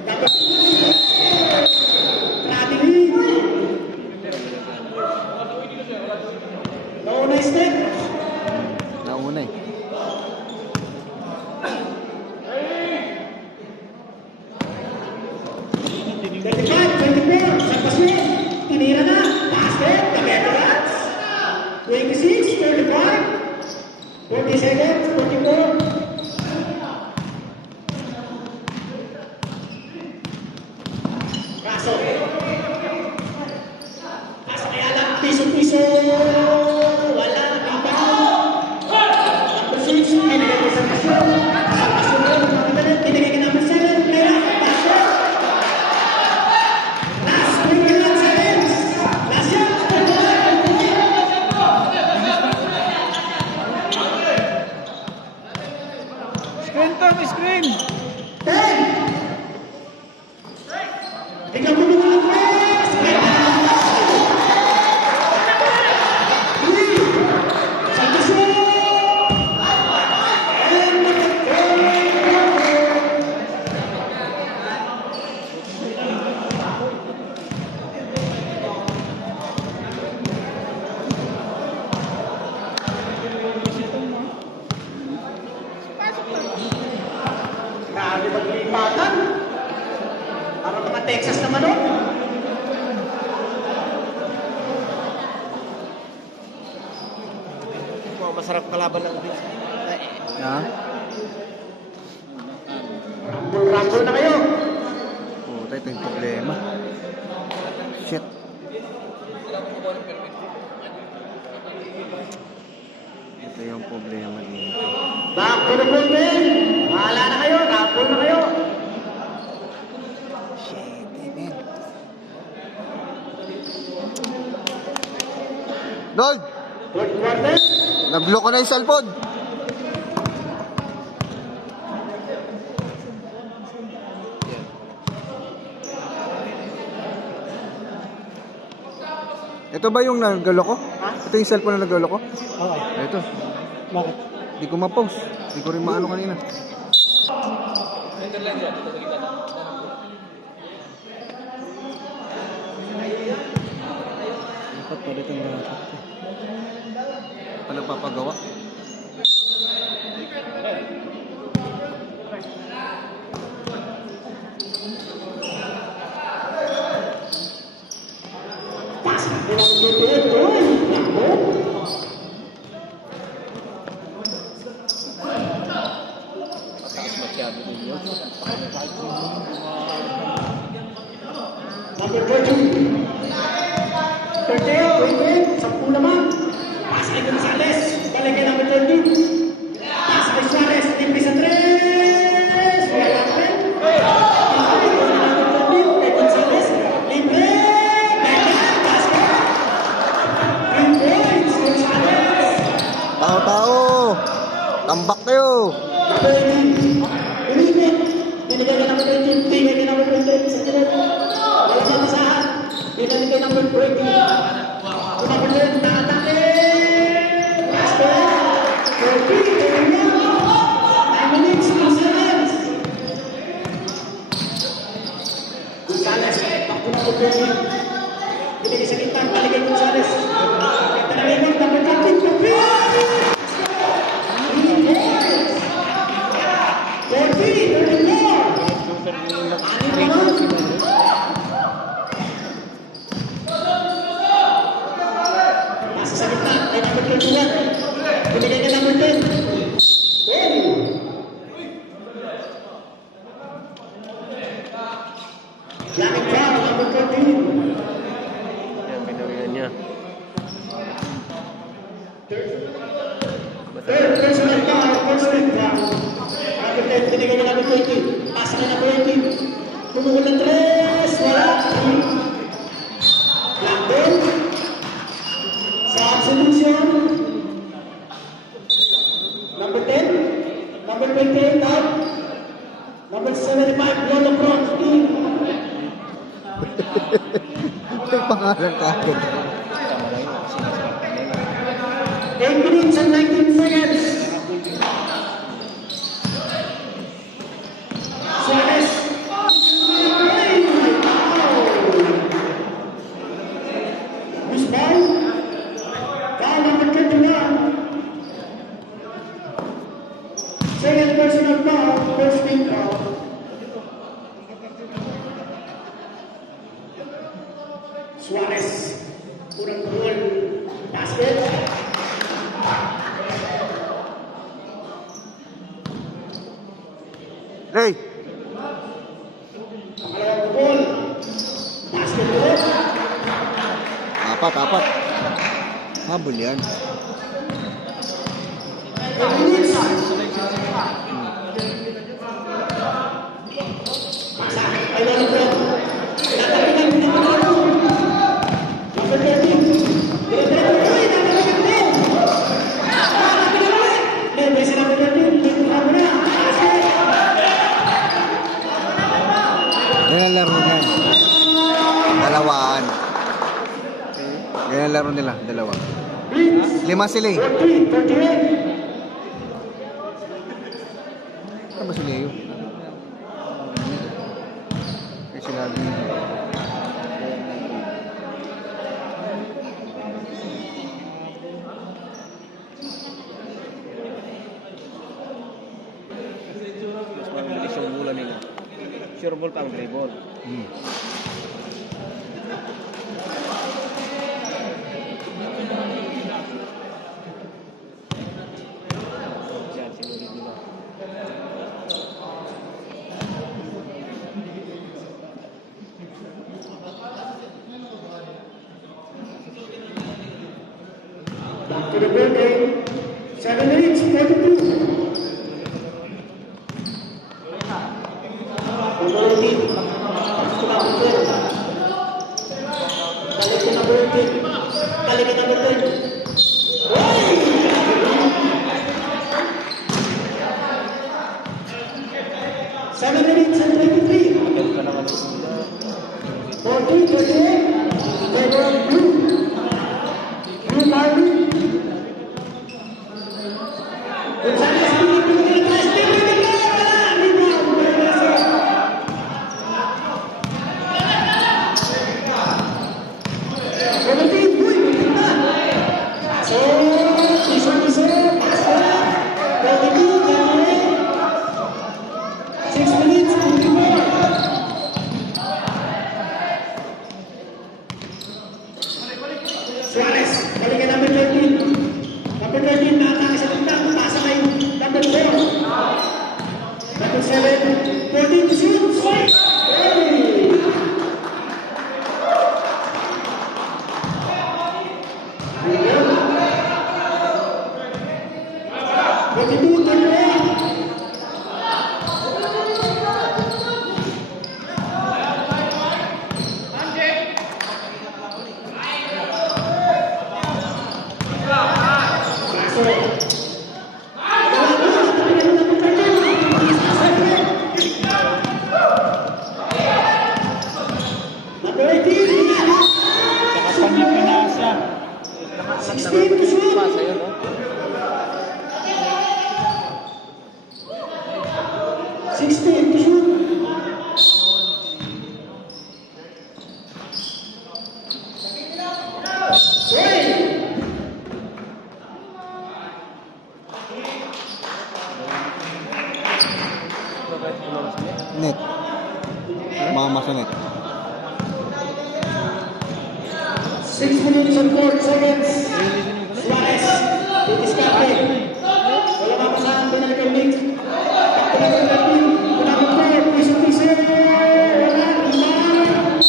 Dapat. Grabe rin. Nauna step. nauna eh. Tinira na. Basket. Gabeta Rats. 26, 35. 40 seconds. 44. Kaso. Kaso kaya lang. Piso-piso. Wala. Rebound. Number 6. Binigay ko sa kasyon. Sa kasyon. Binigay ko number 7. Player. Basket. Last 21 seconds. Last year. Screen time, screen! 10. Tingnan mo mga tres. 3. Sa kasyon. Grabe maglipatan. Parang mga Texas naman o. Masarap kalaban ng Vince. Ha? Rumble na kayo. Puta, ito yung problema. Shit. Ito yung problema dito. Back to the bullpen. Bahala na kayo. Rumble na kayo. Shit, man. Gold! Third quarter. Nagloko na yung cellphone. Ito ba yung nagloloko? Ha? Ito yung cellphone na nagloloko? Oo. Ito. Bakit? Hindi ko ma-post. Hindi ko rin maano kanina. Dapat pala itong dapat. Pa nagpapagawa. Mataas masyado din yun. Number 13. 38, 10 naman. Pass kay Gonzales. Balik kay number 13. Pass kay Suarez. Libre sa 3. Wala pa rin. Number 13 kay Gonzales. Libre. Ganyan. Basket. 3 points. Gonzales. Tao! Tambak kayo! Number 18. Ulitin. Binigay kay number 13. Tingay kay number 20. Sa kilid. Wala na masahan. Binigay kay number 20. Number 10. Nakatake. Basket. 14. 9 minutes. 2 seconds. Gonzales. Ako na po 20. Binigay sa kita. Balik kay Gonzales. Kaya talaga number 13. 14. Yan, pinawihan niya. Third personal foul, personal foul. Number 10, binigay na number 20. Pasa na number 18. Tumukol ng 3. Wala. Blackball. Sa absolution. Number 10. Number 28 out. Number 75, Lolo Bronx. May pangalan ka agad. Tama lang yun. Kasi nasa kapatid. 8 minutes and 19 seconds. Suarez. Miss ball. Foul number 21. Second personal foul. First team foul. Suarez. Kurang goal. Basket. Hey! Pangalawang goal. Basket ulit. Apat. Habol yan. 8 minutes. Pasa. Ay, Lolo Bronx. Tatapinan din ang mga number 13. Dire-diretso. Uy, tatapinan din. Tatapinan ulit. May sa number 13. Tingnan mo na. Basket. Yan ang laro niyan. Dalawaan. Yan ang laro nila. Dalawa. Beans. 5 sila eh. 40, 38. Ano ba si Leo? Kaya sinabi niya. Mas mabilis yung bola nila. Sure ball pang dribble. Yan, sinulit nila. Back to the building. 7 minutes, 42. Number 18. Pasok ko number 12. Balik ko number 18. Balik ko number 10. Uy! 7 minutes and 23. Agad ka naman sila. 40, 38. Favor of blue. Angat 16 naman to shoot. yung pass, ayun, no? 16 to shoot. Hey! Bakit lumabas niya? Net. Mama sa net. 6 minutes and 4 seconds. Suarez. Didiskarte. Wala mapasahan. Binalikan link. Binalikan link. Binalikan link. Piso-piso. Wala. Rebound.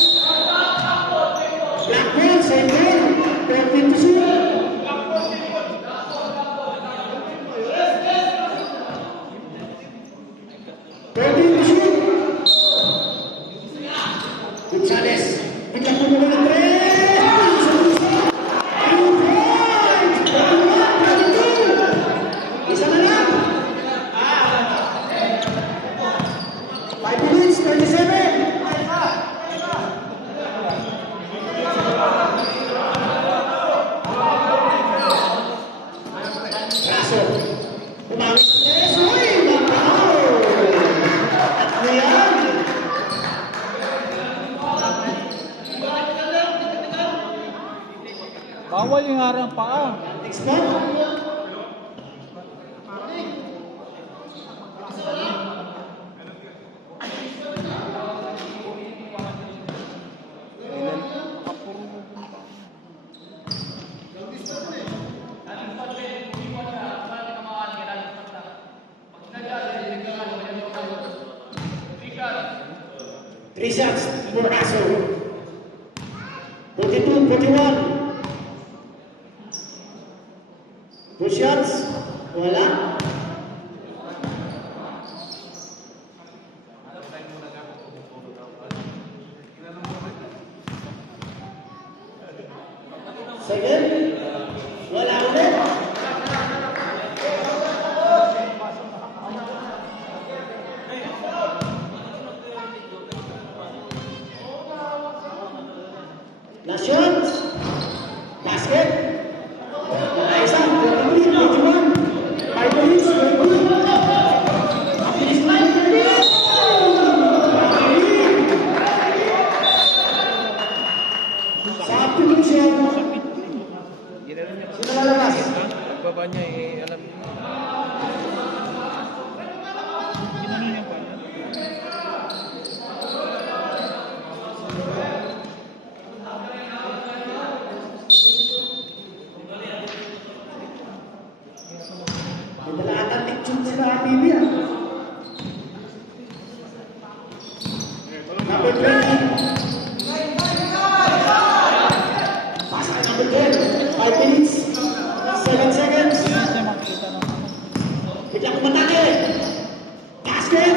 Black ball. Same ball. 13 to shoot. Gonzales, biglang kumuha ng 3! Isa na lang! 5 minutes, 37! Raso, umawit sa 3! Uy! Nakaw! Tatlo yan! Bawal yung harang paa. Next one. Three shots for Aso. 42-41. Two shots. Wala. Second. Wala ulit. Last shots. Basket. Isa, 43, 41. 5 minutes, 20. Finish line, 30. Substitution. Ginano niya Sino lalabas? pagbaba niya, eh, alam niya. Ginano niya pa. May dalaatan picture sa TV ah. Number 20. Pass kay number 10. 5 minutes. 7 seconds. Hindi siya makita ng Bigla kumatake. Basket.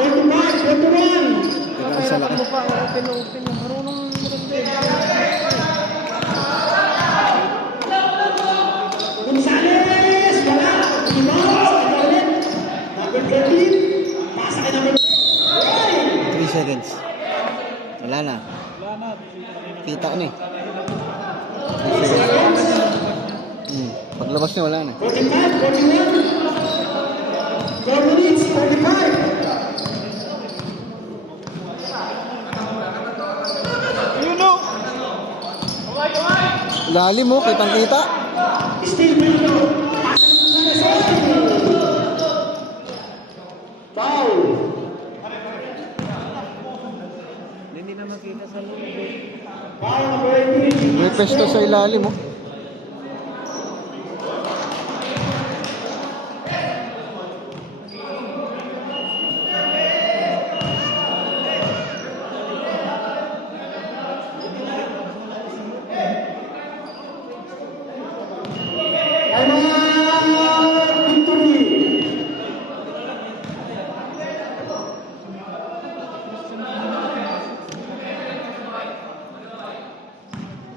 35, 21. Teka, isa laki. Mukha, open na open. Marunong maganda. Gonzales. Wala. Rebound. Number 13. Pass kay number 10. 3 seconds. Wala na. wala na. Kita ko na eh. 3 seconds. Paglabas niya, wala na. 45, 41. 4 minutes, 45. Lalim mo, kitang-kita. Still Bruno. Foul. Hindi na makita sa loob. Foul number 18. May pesto sa ilalim mo. Victory.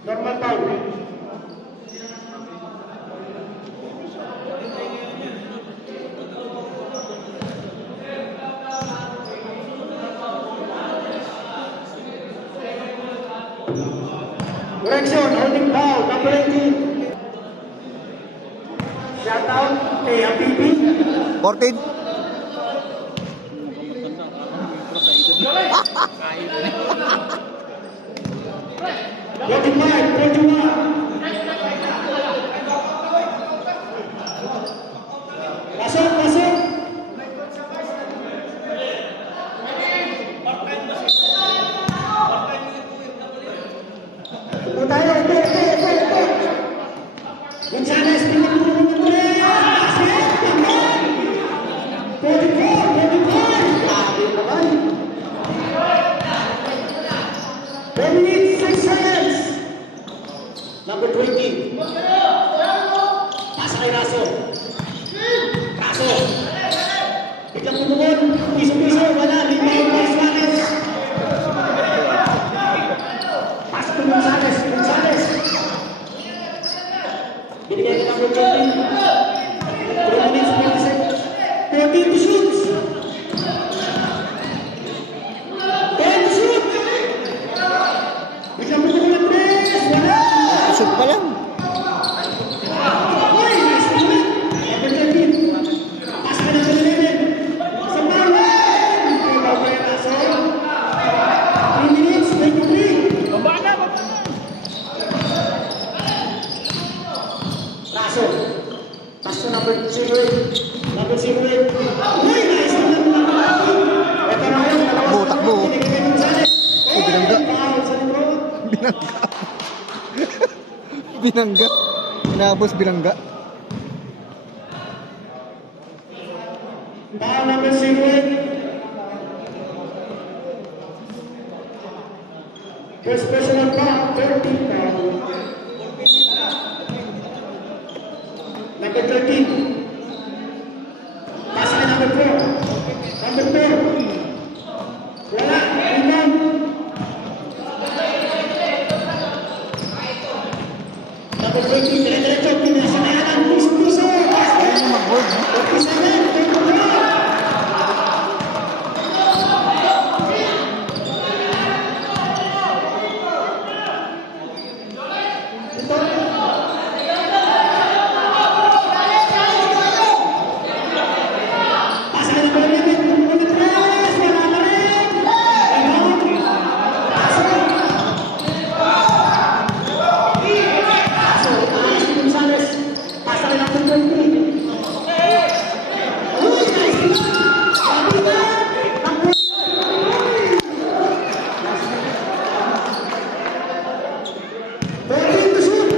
Normal foul. Correction, holding foul, number 18. Shout out kay Habibi. 14. Twenty-five. Pasok. Ito tayo, ito. Gonzales, pinagpulong ng 3. Basket, tamay. 24. Grabe naman. 10 minutes, 6 seconds. Number 20. Pasa kay Raso. Biglang pumunod. Piso. Wala. Rebound by Suarez. Pasa to Gonzales. Binigay ka number 20. 3 minutes, 40 seconds. 13 to shoot. 10 to shoot. Biglang pumunod ng 3. Wala. Shoot pa lang. Uy, nice movement. Number 13. Pass ka number 11. Sa Marlon. Rebound by Raso. 3 minutes, 23. Baba na. Raso. Pass to number 08. Number 08. Uy, nice movement. Ito na ngayon. Takbo. Binigay kay Gonzales. Uy, binangga. Foul sa libro. Binangga. Inabos binangga. Foul number 08. First personal foul, 13 foul. Number 13. Pass kay number 4. Number 4. Wala. Rebound. Number 20. Dire-diretso. Pinasanayan. Puso. Basket. 47. 24. Pasa ka number 11. Number 3. Wala na rin. Rebound. Paso. Ayos ni Gonzales. Pasa ka number 20. Uy, nice. Sabi na. Number 14 to shoot.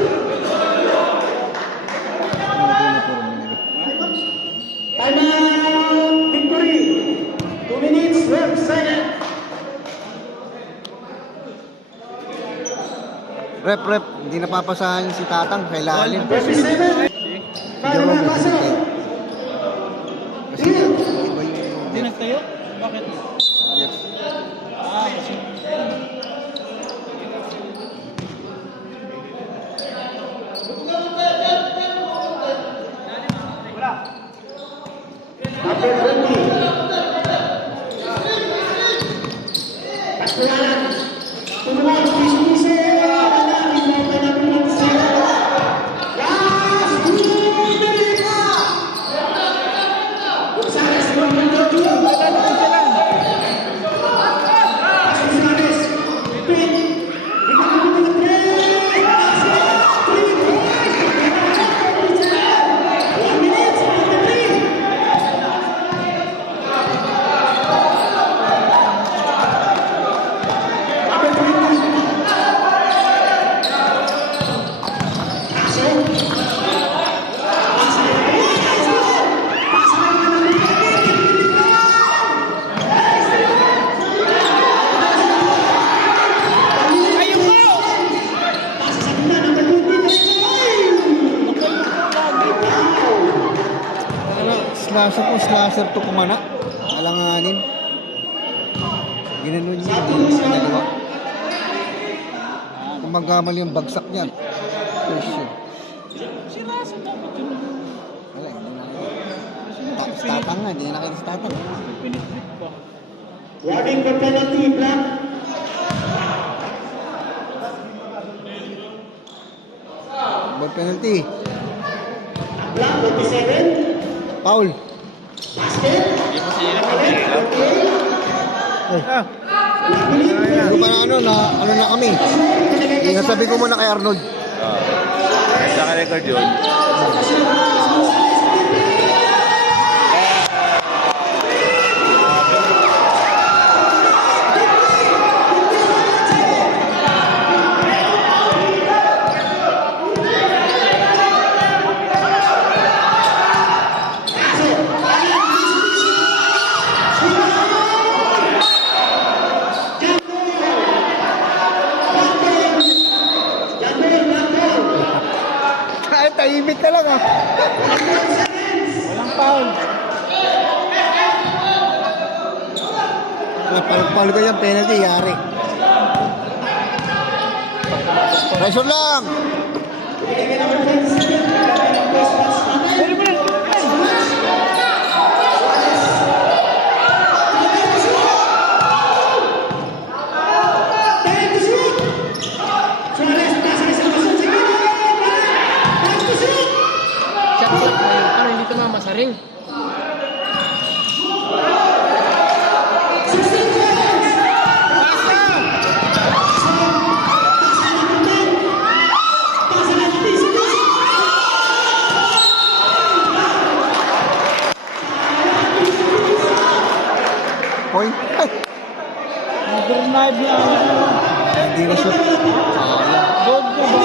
Timeout. Victory. 2 minutes, 12 seconds. Rep. Hindi napapasahan si Tatang. Kailangan. 37. Paano na pasok? Deal. Hindi nagtayo? Bakit? Yes. Kasi Number 20. Paskulan. Tulungan. Piso. Wala. Rebound by number 27. Last. America. Gonzales. Number 13. Pass to Suarez. Pin. Rebound by number 3. Basket. 3 points. 1 minute, 43. Number 20. Paso. Pasa na naman ng number 20. Pasa sa gitna, number 20. Slasher to kumana. Alanganin. Ginanon niya. Hindi sa dalawa. Kung magkamali yung bagsak niya. Push yun. si Raso dapat yun. Wala, hindi na. Tatang nga, hindi na nakita si Tatang. Pinitrit pa. Warning for penalty, Black. Ball penalty. Black 47. Foul. Basket. Hindi mo sila nakapagkakap. Ah, Hindi ko pa na ano na kami. Nasabi ko muna kay Arnold. Sa record yun. Kahit tahimik ka lang ah. walang foul. Napalpal ko yung penalty, yari. Pressure lang! Shot clock na yun. Ano, hindi tumama sa ring. Point. Ay, Grenade niya. hindi na shoot. Good ko ba?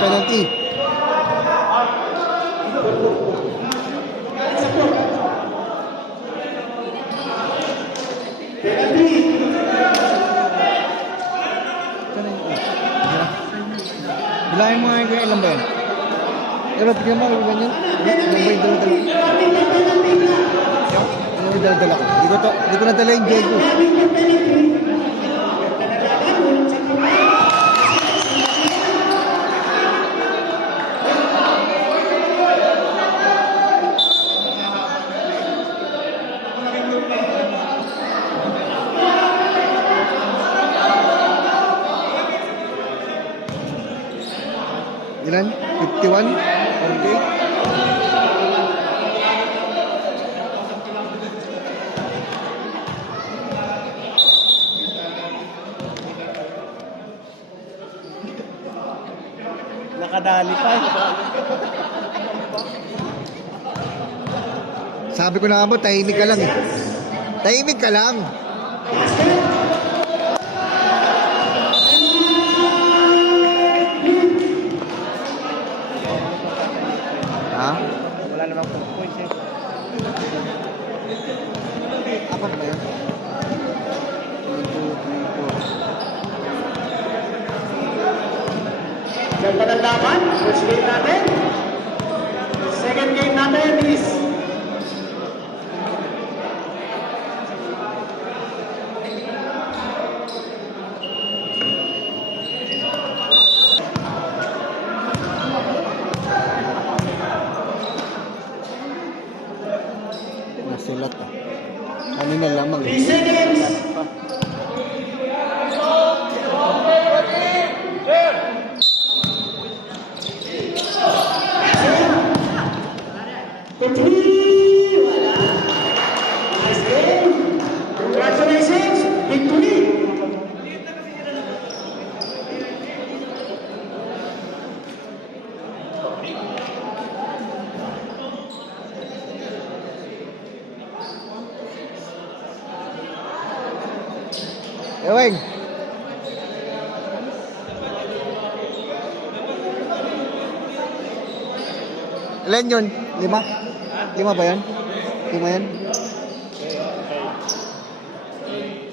Penalty. Bilangin mo nga kung ilan ba yan? Pero tignan mo, ilan yan? Ilan ba yung dala-dala? Ilan ba yung dala-dala ko? Hindi ko nadala yung Diego. Ilan? 51? 48? Nakadali pa. Sabi ko na nga ba, tahimik ka lang eh. Tahimik ka lang. Ha? Wala namang points eh. Apat ba yun? 1, 2, 3, 4. Diyan pa ng laban. First game natin. Second game natin is Nasilat ah. Kanina lamang 3 eh. seconds. Victory! Wala. Nice game. Congratulations. Victory. Eweng! Ilan yun? 5? 5 ba yan? 5 yan?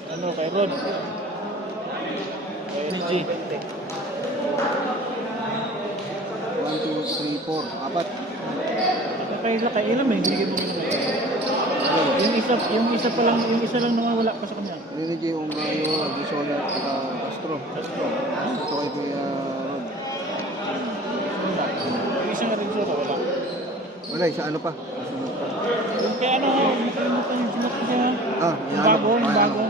Ano, kay Rod. Kay NG. 1, 2, 3, 4. Apat. Kay Ilam eh, binigay mo yun. Yung isa lang nawawala pa sa kanya. Nilagay yung Gayo, Aguisola, at Castro. Ito kay Kuya Rod. sir, wala. Wala, isa ano pa. Kasunod pa. Yung kaya ano, nakalimutan yung sunod ko siya. Ah, Yung bago, yung bago.